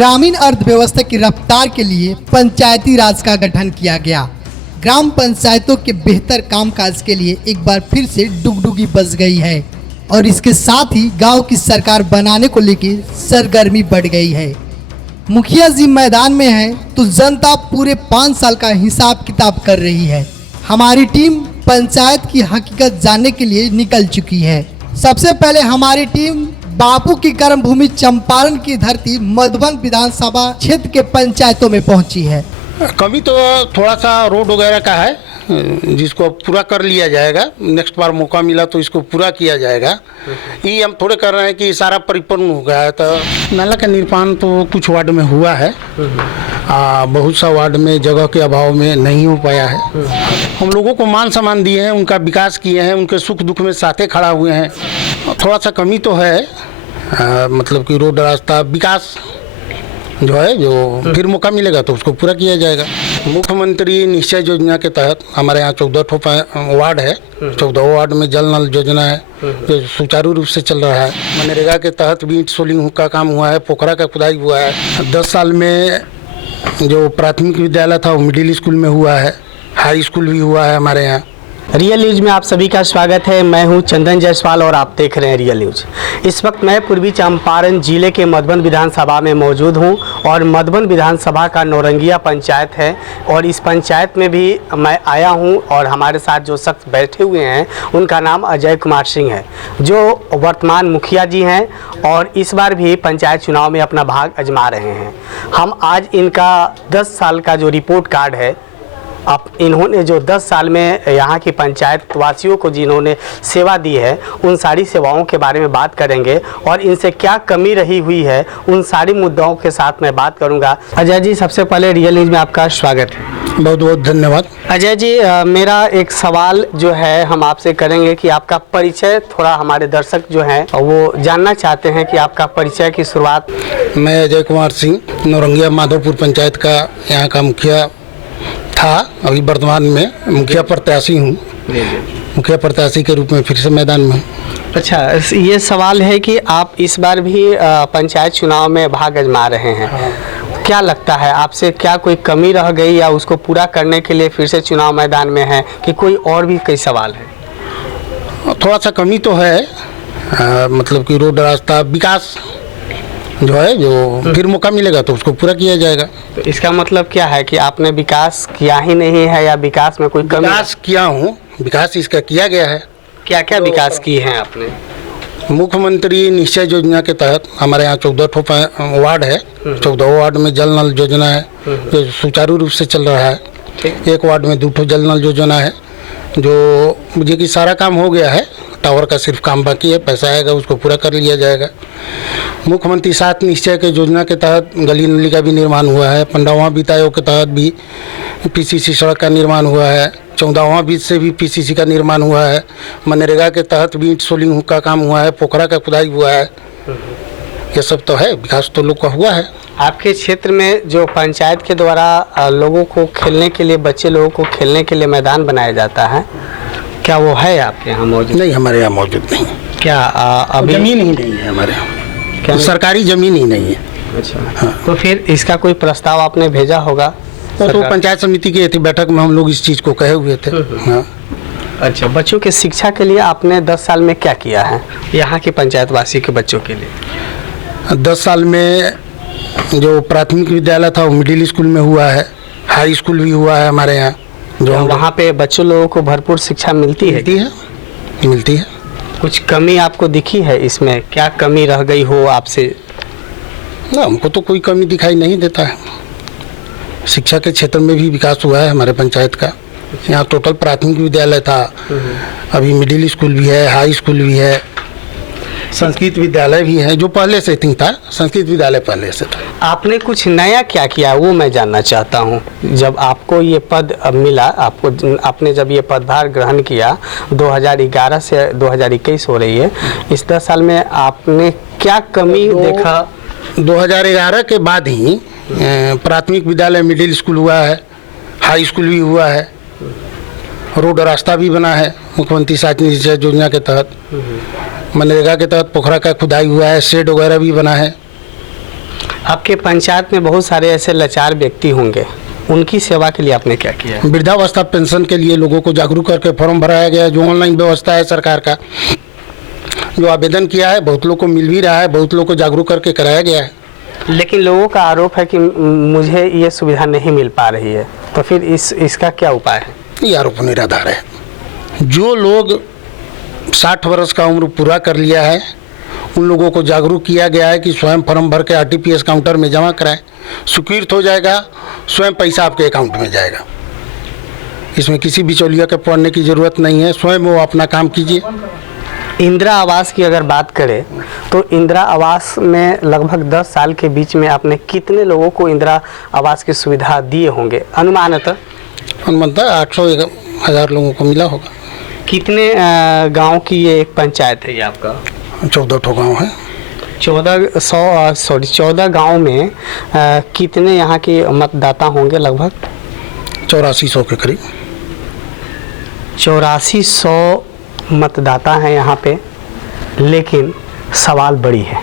ग्रामीण अर्थव्यवस्था की रफ्तार के लिए पंचायती राज का गठन किया गया। ग्राम पंचायतों के बेहतर कामकाज के लिए एक बार फिर से डुगडुगी बज गई है और इसके साथ ही गांव की सरकार बनाने को लेकर सरगर्मी बढ़ गई है। मुखिया जी मैदान में है तो जनता पूरे 5 साल का हिसाब किताब कर रही है। हमारी टीम पंचायत की हकीकत जानने के लिए निकल चुकी है। सबसे पहले हमारी टीम बापू की कर्मभूमि चंपारण की धरती मधुबन विधानसभा क्षेत्र के पंचायतों में पहुंची है। कमी तो थोड़ा सा रोड वगैरह का है, जिसको पूरा कर लिया जाएगा। नेक्स्ट बार मौका मिला तो इसको पूरा किया जाएगा। ये हम थोड़े कर रहे हैं कि सारा परिपूर्ण हो गया है। तो नाला का निर्माण तो कुछ वार्ड में हुआ है, बहुत सा वार्ड में जगह के अभाव में नहीं हो पाया है। हम लोगों को मान सम्मान दिए हैं, उनका विकास किए हैं, उनके सुख दुख में साथे खड़ा हुए हैं। थोड़ा सा कमी तो है, मतलब कि रोड रास्ता विकास जो है, जो फिर मौका मिलेगा तो उसको पूरा किया जाएगा। मुख्यमंत्री निश्चय योजना के तहत हमारे यहाँ 14 वार्ड है। 14 वार्ड में जल नल योजना है जो सुचारू रूप से चल रहा है। मनरेगा के तहत भी ईंट सोलिंग का काम हुआ है, पोखरा का खुदाई हुआ है। 10 साल में जो प्राथमिक विद्यालय था वो मिडिल स्कूल में हुआ है, हाई स्कूल भी हुआ है हमारे यहाँ। रियल न्यूज में आप सभी का स्वागत है। मैं हूं चंदन जायसवाल और आप देख रहे हैं रियल न्यूज। इस वक्त मैं पूर्वी चंपारण जिले के मधुबन विधानसभा में मौजूद हूं और मधुबन विधानसभा का नौरंगिया पंचायत है और इस पंचायत में भी मैं आया हूं और हमारे साथ जो शख्स बैठे हुए हैं उनका नाम अजय कुमार सिंह है, जो वर्तमान मुखिया जी हैं और इस बार भी पंचायत चुनाव में अपना भाग आजमा रहे हैं। हम आज इनका 10 साल का जो रिपोर्ट कार्ड है, अब इन्होंने जो 10 साल में यहाँ की पंचायत वासियों को जिन्होंने सेवा दी है उन सारी सेवाओं के बारे में बात करेंगे और इनसे क्या कमी रही हुई है उन सारी मुद्दों के साथ मैं बात करूँगा। अजय जी, सबसे पहले रियल न्यूज़ में आपका स्वागत है। बहुत बहुत धन्यवाद। अजय जी, मेरा एक सवाल जो है हम आपसे करेंगे कि आपका परिचय थोड़ा हमारे दर्शक जो हैं वो जानना चाहते हैं कि आपका परिचय की शुरुआत। मैं अजय कुमार सिंह नौरंगिया माधोपुर पंचायत का यहाँ का मुखिया था। अभी वर्तमान में मुखिया प्रत्याशी हूँ, मुखिया प्रत्याशी के रूप में फिर से मैदान में। अच्छा, ये सवाल है कि आप इस बार भी पंचायत चुनाव में भाग आजमा रहे हैं। क्या लगता है आपसे, क्या कोई कमी रह गई या उसको पूरा करने के लिए फिर से चुनाव मैदान में है कि कोई और भी कई सवाल है? थोड़ा सा कमी तो है, मतलब कि रोड रास्ता विकास जो है, जो फिर मौका मिलेगा तो उसको पूरा किया जाएगा। तो इसका मतलब क्या है कि आपने विकास किया ही नहीं है या विकास में कोई कमी? विकास किया हूँ, विकास इसका किया गया है। क्या क्या विकास किए हैं आपने? मुख्यमंत्री निश्चय योजना के तहत हमारे यहाँ 14 वार्ड है। 14 वार्ड में जल नल योजना है जो सुचारू रूप से चल रहा है। एक वार्ड में 2 जल नल योजना है जो मुझे कि सारा काम हो गया है, टावर का सिर्फ काम बाकी है। पैसा आएगा उसको पूरा कर लिया जाएगा। मुख्यमंत्री 7 निश्चय के योजना के तहत गली नली का भी निर्माण हुआ है। 15वां वित्त आयोग के तहत भी पीसीसी सड़क का निर्माण हुआ है। 14वां वित्त से भी पीसीसी का निर्माण हुआ है। मनरेगा के तहत भी ईंट सोलिंग का काम हुआ है, पोखरा का खुदाई हुआ है। ये सब तो है, विकास तो लोग का हुआ है। आपके क्षेत्र में जो पंचायत के द्वारा लोगों को खेलने के लिए, बच्चे लोगों को खेलने के लिए मैदान बनाया जाता है, क्या वो है आपके यहाँ मौजूद? नहीं, हमारे यहाँ मौजूद नहीं। क्या अभी जमीन ही नहीं है हमारे यहाँ, क्या सरकारी जमीन ही नहीं है। अच्छा, हाँ। तो फिर इसका कोई प्रस्ताव आपने भेजा होगा? तो पंचायत समिति की बैठक में हम लोग इस चीज़ को कहे हुए थे। हाँ। अच्छा, बच्चों के शिक्षा के लिए आपने 10 साल में क्या किया है यहाँ के पंचायतवासी के बच्चों के लिए? 10 साल में जो प्राथमिक विद्यालय था वो मिडिल स्कूल में हुआ है, हाई स्कूल भी हुआ है हमारे यहाँ। जो वहाँ पे बच्चों लोगों को भरपूर शिक्षा मिलती है? मिलती है। कुछ कमी आपको दिखी है इसमें? क्या कमी रह गई हो आपसे? ना, हमको तो कोई कमी दिखाई नहीं देता है। शिक्षा के क्षेत्र में भी विकास हुआ है हमारे पंचायत का। यहाँ टोटल प्राथमिक विद्यालय था, अभी मिडिल स्कूल भी है, हाई स्कूल भी है, संस्कृत विद्यालय भी है। जो पहले से थी था, संस्कृत विद्यालय पहले से था। आपने कुछ नया क्या किया वो मैं जानना चाहता हूँ। जब आपको ये पद मिला, आपने जब ये पदभार ग्रहण किया 2011 से 2021 हो रही है, इस 10 साल में आपने क्या कमी देखा? 2011 के बाद ही प्राथमिक विद्यालय मिडिल स्कूल हुआ है, हाई स्कूल भी हुआ है, रोड रास्ता भी बना है मुख्यमंत्री 7 निश्चय योजना के तहत। मनरेगा के तहत पोखरा का खुदाई हुआ है, शेड वगैरह भी बना है। आपके पंचायत में बहुत सारे ऐसे लाचार व्यक्ति होंगे, उनकी सेवा के लिए आपने क्या किया है? वृद्धावस्था पेंशन के लिए लोगों को जागरूक करके फॉर्म भराया गया है। जो ऑनलाइन व्यवस्था है सरकार का, जो आवेदन किया है, बहुत लोग को मिल भी रहा है, बहुत लोग को जागरूक करके कराया गया है। लेकिन लोगों का आरोप है कि मुझे ये सुविधा नहीं मिल पा रही है, तो फिर इसका क्या उपाय है? ये आरोप निराधार है। जो लोग 60 वर्ष का उम्र पूरा कर लिया है, उन लोगों को जागरूक किया गया है कि स्वयं फॉर्म भर के आरटीपीएस काउंटर में जमा कराएं, स्वीकृत हो जाएगा, स्वयं पैसा आपके अकाउंट में जाएगा। इसमें किसी बिचौलिया के पढ़ने की ज़रूरत नहीं है, स्वयं वो अपना काम कीजिए। इंदिरा आवास की अगर बात करें तो इंदिरा आवास में लगभग 10 साल के बीच में आपने कितने लोगों को इंदिरा आवास की सुविधा दिए होंगे अनुमानतः? 800-1000 लोगों को मिला होगा। कितने गांव की ये एक पंचायत है ये आपका? 14 गाँव है। 14 गांव में कितने यहाँ के मतदाता होंगे? लगभग 8400 के करीब। 8400 मतदाता हैं यहाँ पे, लेकिन सवाल बड़ी है।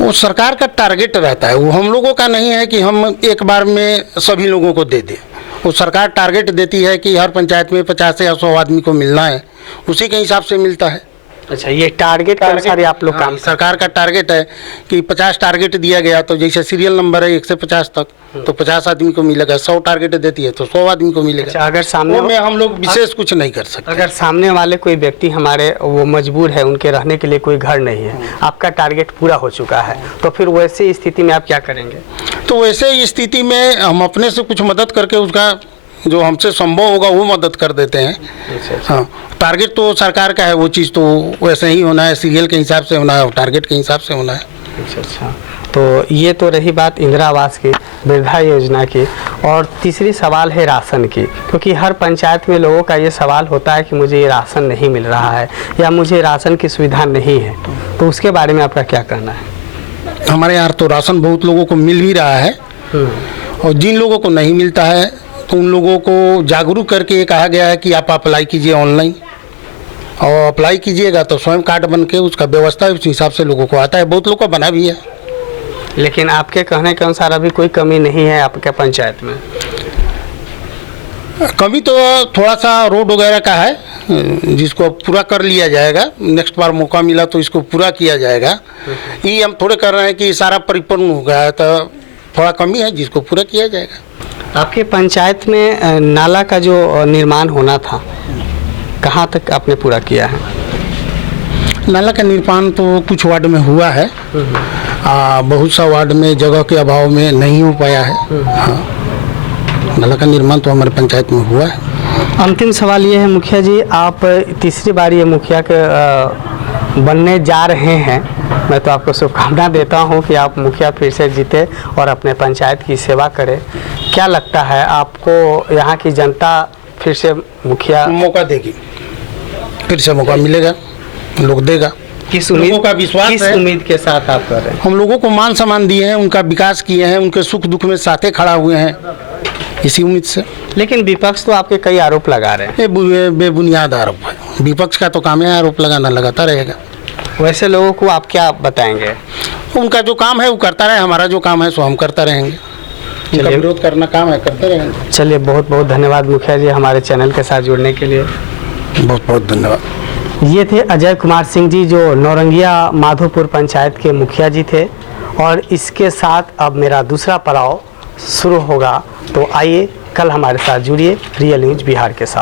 वो सरकार का टारगेट रहता है, वो हम लोगों का नहीं है कि हम एक बार में सभी लोगों को दे दें। वो सरकार टारगेट देती है कि हर पंचायत में 50 या 100 आदमी को मिलना है, उसी के हिसाब से मिलता है। अच्छा, ये टारगेट के अनुसार आप लोग काम? सरकार का टारगेट है कि 50 टारगेट दिया गया, तो जैसे सीरियल नंबर है 1 से 50 तक, तो 50 आदमी को मिलेगा। 100 टारगेट देती है तो 100 आदमी को मिलेगा। अच्छा, अगर सामने में हम लोग विशेष कुछ नहीं कर सकते। अगर सामने वाले कोई व्यक्ति हमारे वो मजबूर है, उनके रहने के लिए कोई घर नहीं है, आपका टारगेट पूरा हो चुका है, तो फिर वैसे स्थिति में आप क्या करेंगे? तो वैसे स्थिति में हम अपने से कुछ मदद करके उसका जो हमसे संभव होगा वो मदद कर देते हैं। हाँ, टारगेट तो सरकार का है, वो चीज़ तो वैसे ही होना है, सीरियल के हिसाब से होना है और टारगेट के हिसाब से होना है। अच्छा, तो ये तो रही बात इंदिरा आवास की, वृद्धा योजना की। और तीसरी सवाल है राशन की, क्योंकि हर पंचायत में लोगों का ये सवाल होता है कि मुझे ये राशन नहीं मिल रहा है या मुझे राशन की सुविधा नहीं है, तो उसके बारे में आपका क्या कहना है? हमारे यहाँ तो राशन बहुत लोगों को मिल भी रहा है, और जिन लोगों को नहीं मिलता है तो उन लोगों को जागरूक करके ये कहा गया है कि आप अप्लाई कीजिए ऑनलाइन, और अप्लाई कीजिएगा तो स्वयं कार्ड बन के उसका व्यवस्था उस हिसाब से लोगों को आता है। बहुत लोगों का बना भी है। लेकिन आपके कहने के अनुसार अभी कोई कमी नहीं है आपके पंचायत में? कमी तो थोड़ा सा रोड वगैरह का है, जिसको पूरा कर लिया जाएगा। नेक्स्ट बार मौका मिला तो इसको पूरा किया जाएगा। ये हम थोड़े कर रहे हैं कि सारा परिपूर्ण हो गया है, तो थोड़ा कमी है जिसको पूरा किया जाएगा। आपके पंचायत में नाला का जो निर्माण होना था, कहाँ तक आपने पूरा किया है? नाला का निर्माण तो कुछ वार्ड में हुआ है, बहुत सा वार्ड में जगह के अभाव में नहीं हो पाया है। हाँ, नाला का निर्माण तो हमारे पंचायत में हुआ है। अंतिम सवाल ये है मुखिया जी, आप तीसरी बार ये मुखिया के बनने जा रहे हैं। मैं तो आपको शुभकामना देता हूं कि आप मुखिया फिर से जीते और अपने पंचायत की सेवा करें। क्या लगता है आपको, यहाँ की जनता फिर से मुखिया मौका देगी? फिर से मौका मिलेगा, लोग देगा। किस उम्मीद का विश्वास किस है? उम्मीद के साथ आप कर रहे हैं? हम लोगों को मान सम्मान दिए हैं, उनका विकास किए हैं, उनके सुख दुख में साथे खड़ा हुए हैं, इसी उम्मीद से। लेकिन विपक्ष तो आपके कई आरोप लगा रहे हैं। ये बेबुनियाद आरोप है। विपक्ष का तो काम है आरोप लगाना, लगाता रहेगा। वैसे लोगों को आप क्या बताएंगे? उनका जो काम है वो करता रहे, हमारा जो काम है सो हम करता रहेंगे। उनका विरोध करना काम है, करते रहेंगे। चलिए, बहुत बहुत धन्यवाद मुखिया जी हमारे चैनल के साथ जुड़ने के लिए। बहुत बहुत धन्यवाद। ये थे अजय कुमार सिंह जी, जो नौरंगिया माधोपुर पंचायत के मुखिया जी थे। और इसके साथ अब मेरा दूसरा पड़ाव शुरू होगा, तो आइए कल हमारे साथ जुड़िए रियल न्यूज़ बिहार के साथ।